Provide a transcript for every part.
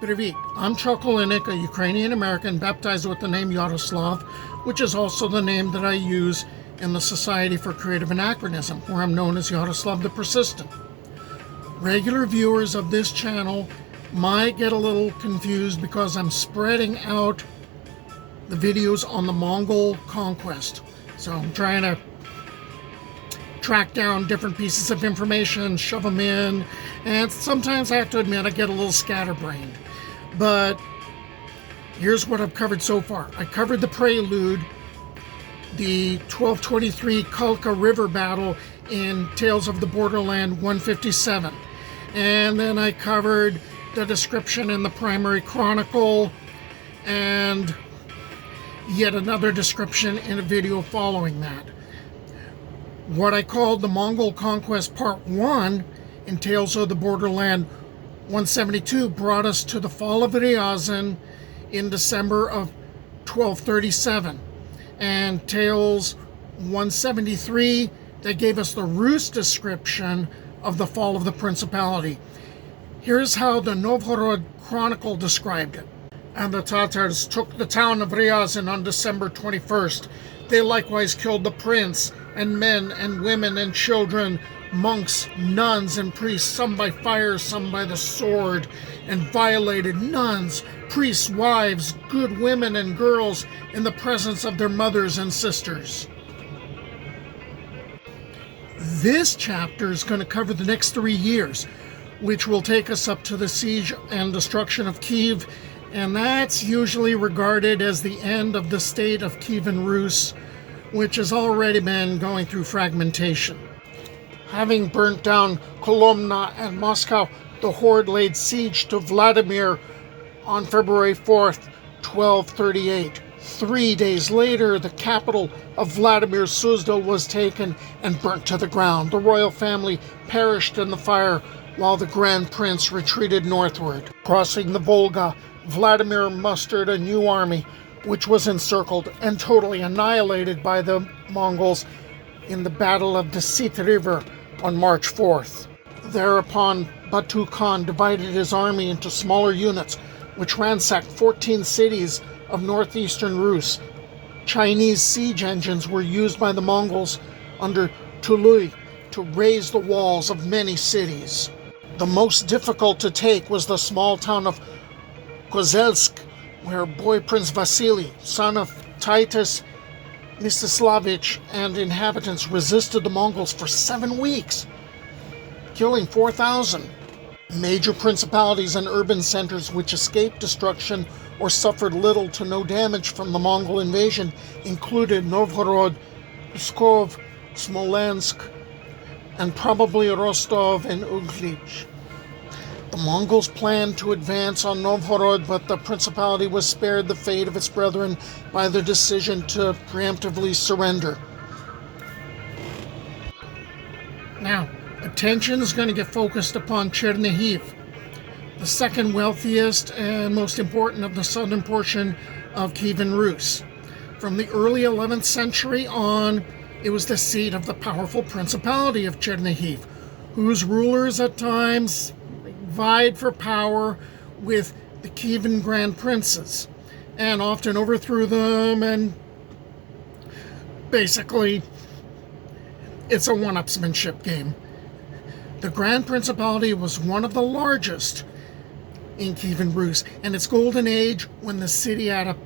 Привет, I'm Chokolinik, a Ukrainian-American baptized with the name Yaroslav, which is also the name that I use in the Society for Creative Anachronism, where I'm known as Yaroslav the Persistent. Regular viewers of this channel might get a little confused because I'm spreading out the videos on the Mongol Conquest. So I'm trying to track down different pieces of information, shove them in, and sometimes I have to admit I get a little scatterbrained. But here's what I've covered so far. I covered the prelude, the 1223 Kalka River battle in Tales of the Borderland 157. And then I covered the description in the primary chronicle and yet another description in a video following that. What I called the Mongol Conquest Part 1 in Tales of the Borderland 172 brought us to the fall of Ryazan in December of 1237. And Tales 173, that gave us the Rus description of the fall of the principality. Here's how the Novgorod Chronicle described it. And the Tatars took the town of Ryazan on December 21st. They likewise killed the prince, and men and women and children, monks, nuns, and priests, some by fire, some by the sword, and violated nuns, priests' wives, good women and girls in the presence of their mothers and sisters. This chapter is going to cover the next 3 years, which will take us up to the siege and destruction of Kyiv, and that's usually regarded as the end of the state of Kyivan Rus, which has already been going through fragmentation. Having burnt down Kolomna and Moscow, the horde laid siege to Vladimir on February 4th, 1238. 3 days later, the capital of Vladimir, Suzdal, was taken and burnt to the ground. The royal family perished in the fire while the Grand Prince retreated northward. Crossing the Volga, Vladimir mustered a new army, which was encircled and totally annihilated by the Mongols in the Battle of the Sit River on March 4th. Thereupon, Batu Khan divided his army into smaller units, which ransacked 14 cities of northeastern Rus. Chinese siege engines were used by the Mongols under Tului to raise the walls of many cities. The most difficult to take was the small town of Kozelsk, where boy Prince Vasily, son of Titus Mstislavic, and inhabitants resisted the Mongols for 7 weeks, killing 4,000. Major principalities and urban centers which escaped destruction or suffered little to no damage from the Mongol invasion included Novgorod, Pskov, Smolensk, and probably Rostov and Uglitch. The Mongols planned to advance on Novgorod, but the principality was spared the fate of its brethren by the decision to preemptively surrender. Now, attention is going to get focused upon Chernihiv, the second wealthiest and most important of the southern portion of Kyivan Rus. From the early 11th century on, it was the seat of the powerful principality of Chernihiv, whose rulers at times vied for power with the Kyivan Grand Princes and often overthrew them, and basically it's a one-upsmanship game. The Grand Principality was one of the largest in Kyivan Rus, and its golden age, when the city had a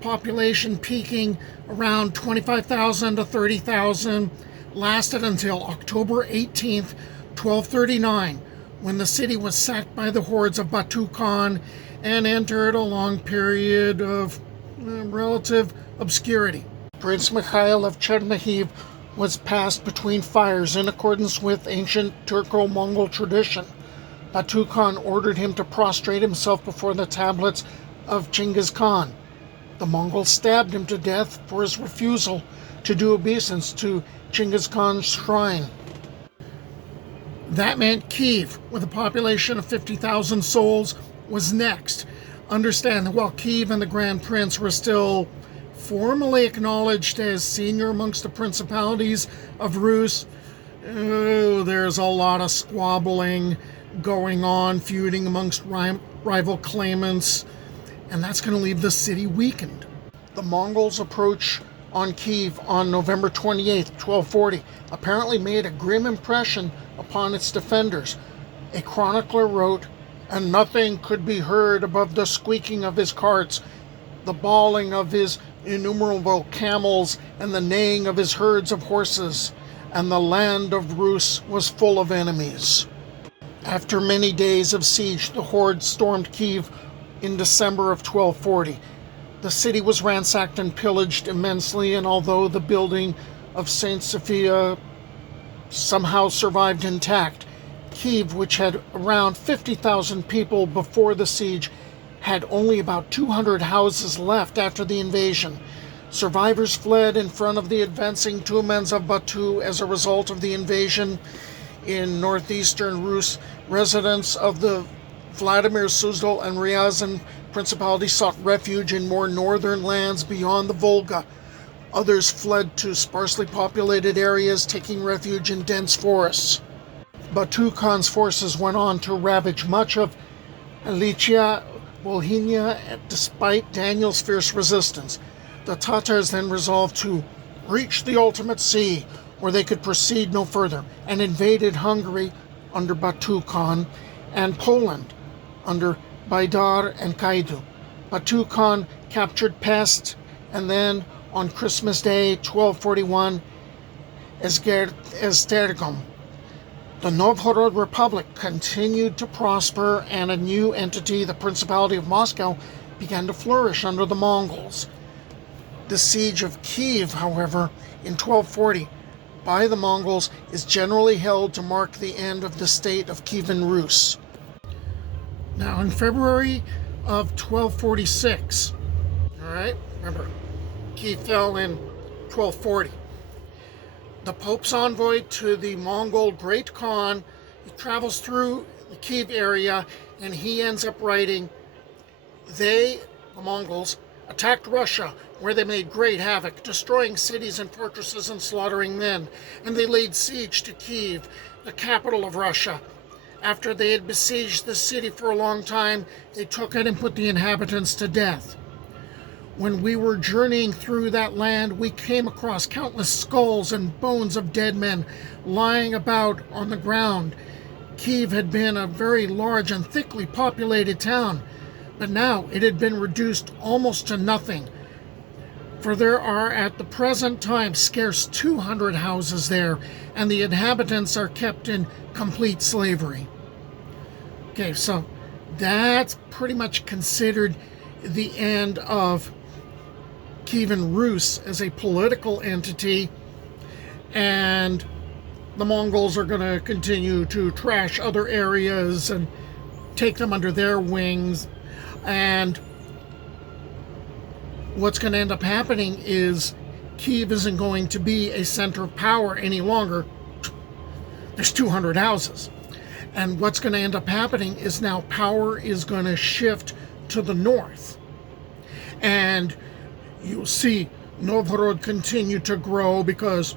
population peaking around 25,000 to 30,000, lasted until October 18th, 1239, when the city was sacked by the hordes of Batu Khan and entered a long period of relative obscurity. Prince Mikhail of Chernihiv was passed between fires in accordance with ancient Turco-Mongol tradition. Batu Khan ordered him to prostrate himself before the tablets of Chinggis Khan. The Mongols stabbed him to death for his refusal to do obeisance to Chinggis Khan's shrine. That meant Kyiv, with a population of 50,000 souls, was next. Understand that while Kyiv and the Grand Prince were still formally acknowledged as senior amongst the principalities of Rus, there's a lot of squabbling going on, feuding amongst rival claimants, and that's going to leave the city weakened. The Mongols' approach on Kyiv on November 28, 1240, apparently made a grim impression upon its defenders. A chronicler wrote, "And nothing could be heard above the squeaking of his carts, the bawling of his innumerable camels, and the neighing of his herds of horses, and the land of Rus was full of enemies." After many days of siege, the horde stormed Kyiv in December of 1240. The city was ransacked and pillaged immensely, and although the building of St. Sophia somehow survived intact, Kyiv, which had around 50,000 people before the siege, had only about 200 houses left after the invasion. Survivors fled in front of the advancing Tumens of Batu as a result of the invasion. In northeastern Rus, residents of the Vladimir, Suzdal, and Ryazan principalities sought refuge in more northern lands beyond the Volga. Others fled to sparsely populated areas, taking refuge in dense forests. Batu Khan's forces went on to ravage much of Lychia, Volhynia, despite Daniel's fierce resistance. The Tatars then resolved to reach the ultimate sea, where they could proceed no further, and invaded Hungary under Batu Khan and Poland under Baidar and Kaidu. Batu Khan captured Pest, and then on Christmas Day, 1241, Esztergom. The Novgorod Republic continued to prosper, and a new entity, the Principality of Moscow, began to flourish under the Mongols. The siege of Kyiv, however, in 1240, by the Mongols, is generally held to mark the end of the state of Kyivan Rus. Now, in February of 1246, all right, remember, Kyiv fell in 1240. The Pope's envoy to the Mongol Great Khan, he travels through the Kyiv area, and he ends up writing, the Mongols, attacked Russia, where they made great havoc, destroying cities and fortresses and slaughtering men, and they laid siege to Kyiv, the capital of Russia. After they had besieged the city for a long time, they took it and put the inhabitants to death. When we were journeying through that land, we came across countless skulls and bones of dead men lying about on the ground. Kyiv had been a very large and thickly populated town, but now it had been reduced almost to nothing, for there are at the present time scarce 200 houses there, and the inhabitants are kept in complete slavery. Okay, so that's pretty much considered the end of Kyivan Rus as a political entity, and the Mongols are going to continue to trash other areas and take them under their wings. And what's going to end up happening is Kyiv isn't going to be a center of power any longer. There's 200 houses. And what's going to end up happening is now power is going to shift to the north. And you'll see Novgorod continue to grow because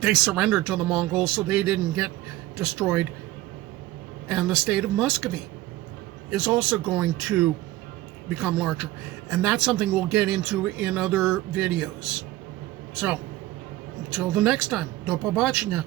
they surrendered to the Mongols, so they didn't get destroyed. And the state of Muscovy is also going to become larger. And that's something we'll get into in other videos. So, until the next time, do побачення.